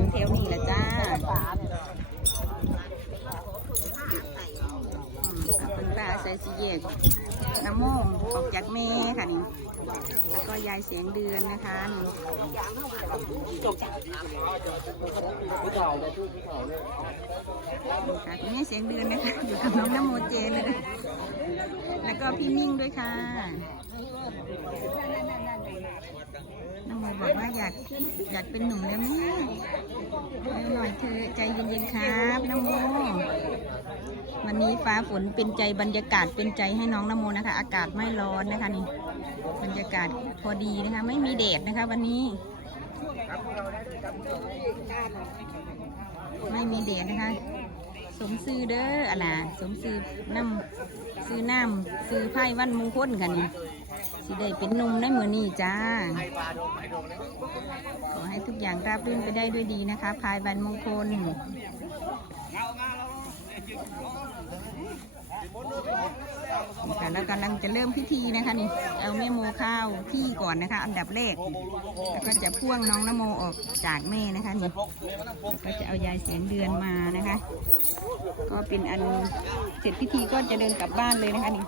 กันเทวนี่แหละจ้าคุณป้าใส่สีแยกน้ำโมงออกจากแม่ค่ะนี่แล้วก็ยายเสียงเดือนนะคะนี่ค่ะคุณแม่เสียงเดือนนะคะ อยู่กับน้องน้ำโมเจเลยแล้วก็พี่มิ่งด้วยค่ะ น้องโมบอกว่าอยากอยากเป็นหนุ่มแล้วแม่เร็วหน่อยเธอใจเย็นๆครับน้องโมวันนี้ฟ้าฝนเป็นใจบรรยากาศเป็นใจให้น้องนโมนะคะ อากาศไม่ร้อนนะคะนี่บรรยากาศพอดีนะคะ ไม่มีแดดนะคะ วันนี้ ไม่มีแดดนะคะ สมซื้อเด้ออะล่ะสมซื้อน้ำซื้อน้ำซื้อไพ่วันมงคลกันนี่ สิได้เป็นหนุ่มในมือนี้จ้า ขอให้ทุกอย่างราบรื่นไปได้ด้วยดีนะคะ พายวันมงคลค่ะแล้วกำลังจะเริ่มพิธีนะคะนี่เอาแม่โมข้าวที่ก่อนนะคะ อันดับแรกแล้วก็จะพ่วงน้องนโมออกจากแม่นะคะนี่แล้วก็จะเอายายเสียงเดือนมานะคะ ก็เป็นอันเสร็จพิธีก็จะเดินกลับบ้านเลยนะคะนี่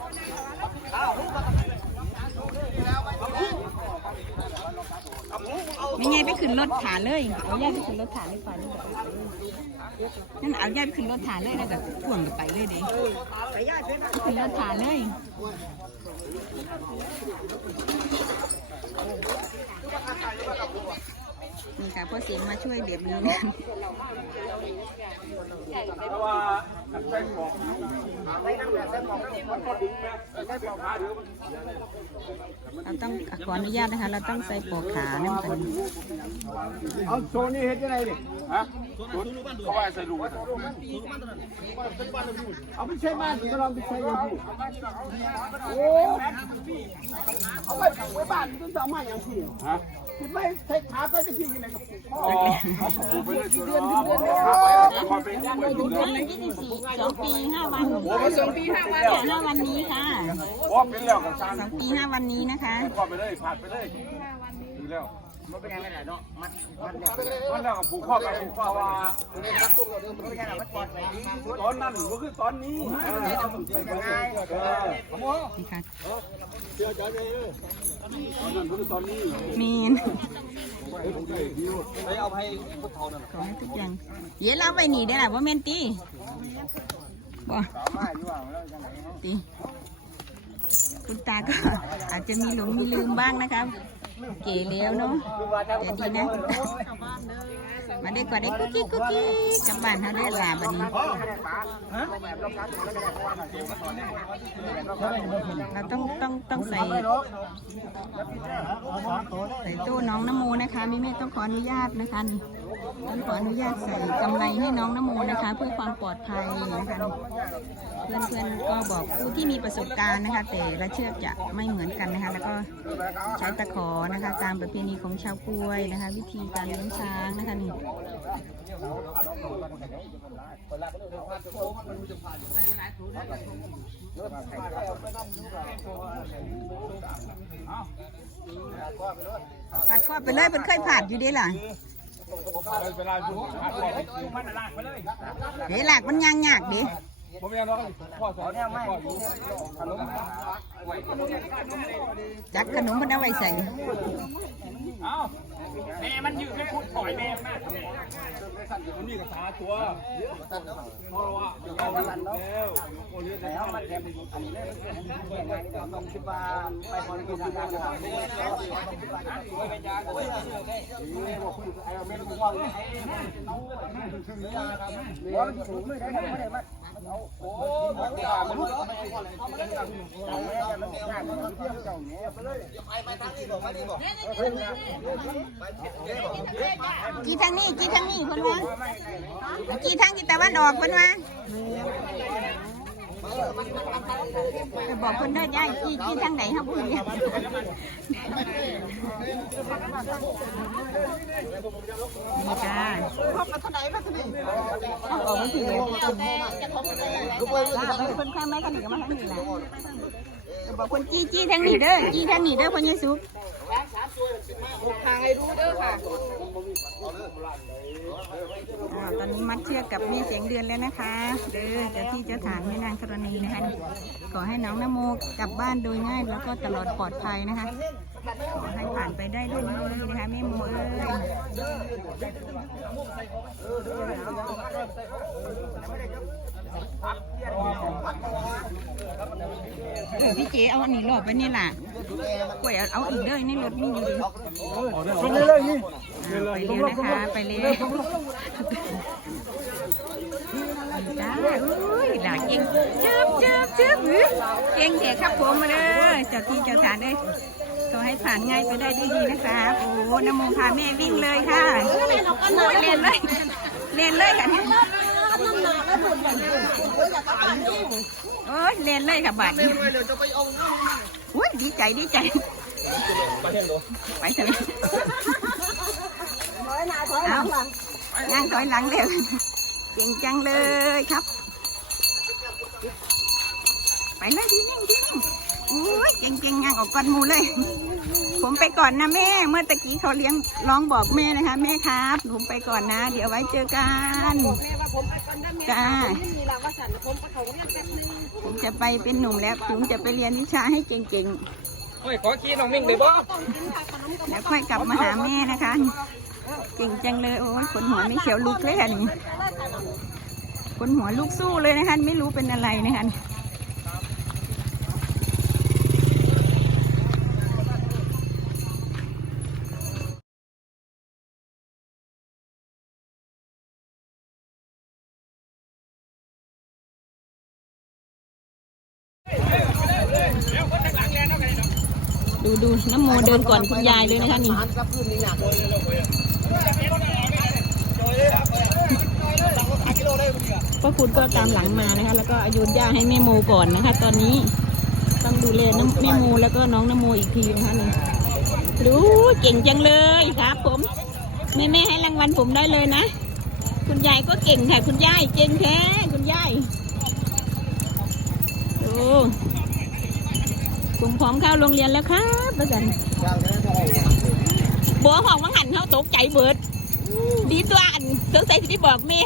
ไม่ไงไปขึ้นรถถาเลย เอายาไปขึ้นรถถาเลยไปเลยนั่นเอายาไปขึ้นรถถาเลยแล้วก็พ่วงกันไปเลยเด้ขึ้นรถถาเลยนี่ค่ะพ่อเสียงมาช่วยเดือบนี้นะ เราต้องขออนุญาตนะคะ เราต้องใส่ปอกขาน้ำกันเอาโซนี่เฮ็ดยังไงดิฮะเขาว่าใส่ลูกเอาไปใช้บ้านก็ลองไปใช้ยังที่โอ้เอาไปไว้บ้านต้องจะเอามาอย่างที่ฮะ ไม่ใช้ขาไปจะพี่ยังไงกับอ๋อเอาผูกไดือนเดือนเดือนอยู่เดือนวันที่สี่สองปีห้าวันสองปีห้าวันห้าวันนี้ค่ะสองปีห้าวันนี้นะคะไปเลยผ่านไปเลยดีแล้ว มันเป็นยังไงเนาะมันมันมันแล้วกับผูกข้อไปผูกข้อว่าตอนนั้นก็คือตอนนี้เป็นยังไงเออนี่ค่ะเชื่อใจเลยตอนนั้นก็คือตอนนี้มีนไปเอาให้พุทธนั่นขอให้ทุกอย่างเดี๋ยวเราไปหนีได้หละว่าเมนตีบ่สามารถอยู่ว่าแล้วยังไงตีคุณตาก็อาจจะมีหลงมีลืมบ้างนะครับ เก๋แล้วเนาะแต่ดีนะ มาได้กว่าได้กุ๊กกิ๊กกุ๊กกิ๊กกลับบ้านเขาได้ลาบันนี้ เราต้องต้องต้องใส่ใส่ตู้น้องนโมนะคะม่แม่ต้องขออนุญาตนะคะนี่ต้องขออนุญาตใส่กำไรให้น้องนโมนะคะ เพื่อความปลอดภัยนะคะเพื่อนเพื่อนๆก็บอกผู้ที่มีประสบการณ์นะคะ แต่ละเชือกจะไม่เหมือนกันนะคะ แล้วก็ใช้ตะขอนะคะ ตามประเพณีของชาวกล้วยนะคะ วิธีการเลี้ยงช้างนะคะนี่ปัดข้อไปเลยมันเคยผ่านอยู่เด้ล่ะเวลาดูขาดบอกมันลากไปเลยเด้หลักมันยางยากเด้ผมยังรอพ่อสอนพ่ออยู่ขนมจักขนมมันเอาไว้ใส่เอ้า แม่มันยู่ไม่พูดถอยแม่มากแม่มันนี่กับตาตัวเพราะว่าเอาแล้วโอเลี้ยงแล้วมันแทนอันนี้เลยต้องคิดว่าไปบริการทางการต้องคิดว่าต้องคิดว่านี่บอกคุณไอ้เมนบอกว่าว่ามันถูกไม่ได้ไม่ได้ มาโอ้มันด่ามันรู้ไม่ไอ้คนอะไรเอาแม่มันด่ามันเที่ยวเจ้าแม่ไปเลยกี่ทางนี้กี่ทางนี้คนว่ากี่ทางกี่ตะวันออกคนว่าจะ บอกเพิ่นเด้อยายกี่กี่ทางไหนเฮาบ่รู้เนี่ยนี่จ้าเอาออกมาสิเลยจ้าเพิ่นข้างไม้กันนี่ก็มาทางนี้ล่ะจะบอกเพิ่นจี้จี้ทางนี้เด้อจี้ทางนี้เด้อพ่อเยซูทางให้รู้เด้อค่ะ อ่าตอนนี้มัดเชือกกับแม่เสียงเดือนแล้วนะคะ เด้อเจ้าที่เจ้าฐานแม่นางธรณีนะคะ ขอให้น้องนโมกลับบ้านโดยง่ายแล้วก็ตลอดปลอดภัยนะคะ ขอให้ผ่านไปได้ด้วยดีนะคะแม่โมเอ้ย เออพี่เจเอาอันนี้หลบไปนี่ล่ะกล้วยเอาเอาอีกเด้อในรถนี่ดีลงเลยนี่ไปเร็วนะคะไปเร็วจ้าอุ้ยหลานเก่งเจิบเจิบเจิบอื้อเก่งแท้ครับผมมาเลยเจ้าที่เจ้าทานเลยขอให้ผ่านง่ายไปได้ด้วยดีนะคะ โอ้นโมพาแม่วิ่งเลยค่ะโอ้ยเรียนเลยเรียนเลยค่ะ โอ้ยเรียนเลยค่ะบัดนี้อุ้ยดีใจดีใจ ไปเถอะเอานั่งถอยหลังเร็วเก่งจังเลยครับ ไปเลยดีนิ่งดีนิ่งอุ้ยเก่งเก่งยังออกก่อนหมูเลย ผมไปก่อนนะแม่ เมื่อตะกี้เขาเลี้ยงร้องบอกแม่นะคะ แม่ครับ ผมไปก่อนนะ เดี๋ยวไว้เจอกันแม่ว่าผมไปก่อนนะแม่ จ้า มีหลักว่าสันผมไปเขาเรียนแป๊บนึงผมจะไปเป็นหนุ่มแล้ว ผมจะไปเรียนวิชาให้เก่งโอ้ยขอขี้น้องมิ่งเลยบ่ต้องกินค่ะขนมกับๆ แล้วค่อยกลับมาหาแม่นะคะ เก่งจังเลยโอ้ยขนหัวไม่เขียวลุกเลยค่ะนี่ขนหัวลุกสู้เลยนะคะ ไม่รู้เป็นอะไรนะคะ ดูดูน้ำโมเดินก่อนคุณยายเลยนะคะนี่ก็คุณก็ตามหลังมานะคะ แล้วก็อายุย่าให้แม่โมก่อนนะคะ ตอนนี้ต้องดูแลน้ำแม่โมแล้วก็น้องน้ำโมอีกทีนะคะนี่ดูเก่งจังเลยครับผมแม่แม่ให้รางวัลผมได้เลยนะ คุณยายก็เก่งค่ะ คุณยายเก่งแท้คุณยายดู ผมพร้อมเข้าโรงเรียนแล้วครับประจันบัวห้องวังหันเขาตกใจเบิด ดีตัวอันสงสัยที่บอกแม่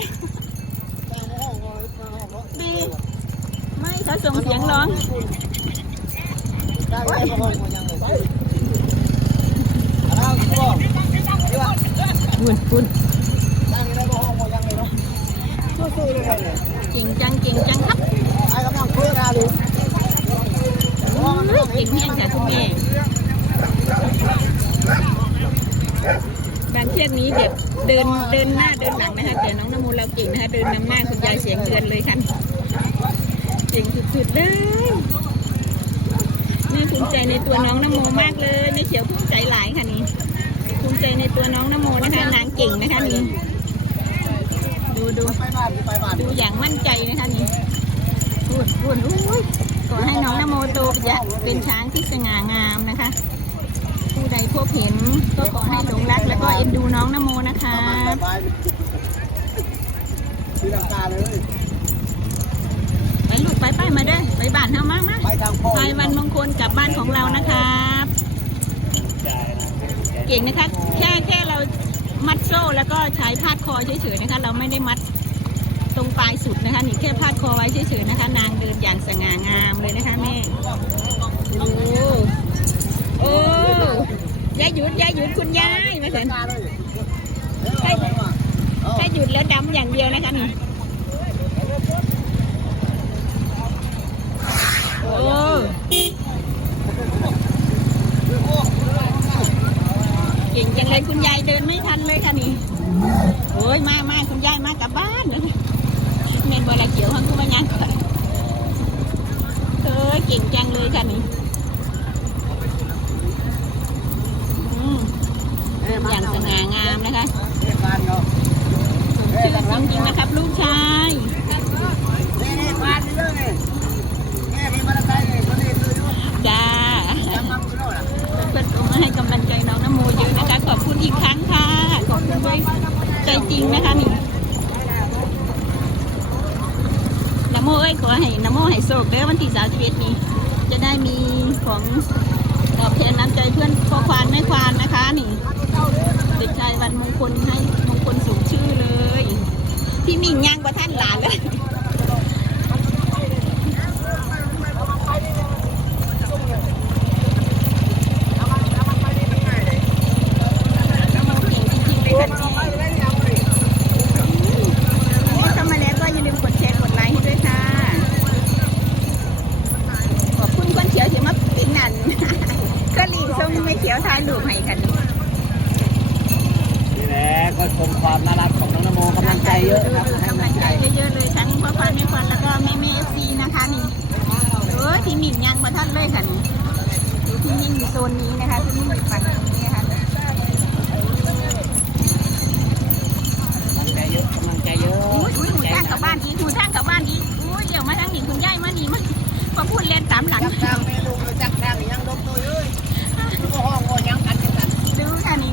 ดีไม่เขาส่งเสียงร้องคุณคุณเก่งจังเก่งจังครับเฮ้กำลังคุยกันอยู่ เก่งแห้งค่ะคุณแม่บางเชือกนี้แบบเดินเดินหน้าเดินหลังนะคะแต่น้องนโมเราเก่งนะคะเดินนำหน้าคุณยายเสียงเดือนเลยค่ะเก่งสุดๆเลยแม่ภูมิใจในตัวน้องนโมมากเลยแม่เขียวภูมิใจหลายค่ะนี่ภูมิใจในตัวน้องนโมนะคะนางเก่งนะคะนี่ดูดูดูอย่างมั่นใจนะคะนี่พูดพูดอุ้ยขอให้น้ องนโมโตเป็นช้างที่สง่างามนะคะ ผู้ใดพบเห็นก็ขอให้หลงรัก แล้วก็เอ็นดูน้องนโมนะคะตีลังกาเลยไปลูกไปไปมาเด้อไปบ้านเฮามามาไปทางพ่อไปวันมงคลกลับบ้านของเรานะครับเก่งนะคะ แค่แค่เรามัดโซ่แล้วก็ใช้พาดคอเฉยๆนะคะ เราไม่ได้มัด ตรงปลายสุดนะคะนี่แค่พาดคอไว้เฉยๆนะคะ นางเดินอย่างสง่างามเลยนะคะแม่โอ้โอ้ยายหยุดยายหยุดคุณยายมาเถอะใช่ถ้าหยุดแล้วดำอย่างเดียวนะคะนี่โอ้เก่งจังเลยคุณยายเดินไม่ทันเลยค่ะนี่โอ้ยมามาคุณยายมากลับบ้านเลยเม นบอลาเขียวทั้งคู่มายังก่อนเออเก่งจังเลยค่ะนี่อืมอย่างสง่างามนะคะเรียกการเนาะชื่อจริงๆนะครับ ลูกชายนี่นี่การเรื่องนี่แม่พี่มาได้ไงคนนี้คือด้วยจ้าจำนำด้วยนะเพื่อนๆมาให้กำลังใจน้องนโมเยอะนะคะ ขอบคุณอีกครั้งค่ะ ขอบคุณด้วยใจจริงนะคะนี่นโมเอ้ย ขอให้นโมให้โชคเด้อวันที่สามสิบเอ็ดนี้ จะได้มีของตอบแทนน้ำใจเพื่อนพ่อควานแม่ควานนะคะนี่เด็กชายวันมงคลให้มงคลสูงชื่อเลย พี่มิ่งย่างกว่าท่านหลานเลย น่าลักของน้องนโมกำลังใจเยอะครับกำลังใจเยอะเลยทั้งพ่อพันแม่พันแล้วก็แม่แม่เอฟซีนะคะนี่เออทีมหมิ่นยังมาท่านเลยค่ะนี่ที่หมิ่นอยู่โซนนี้นะคะทีมหมิ่นอยู่ฝั่งนี้ค่ะกำลังใจเยอะกำลังใจเยอะอุ้ยอุ้ยหนูสร้างกับบ้านดีหนูสร้างกับบ้านดีอุ้ยเดี๋ยวมาทั้งนี่คุณย่ายมานีมาพอพูดเล่นตามหลังจักรงแม่ลุงจักรางยังลบตัวเลยดูห้องก็ยังกันกันดูค่ะนี่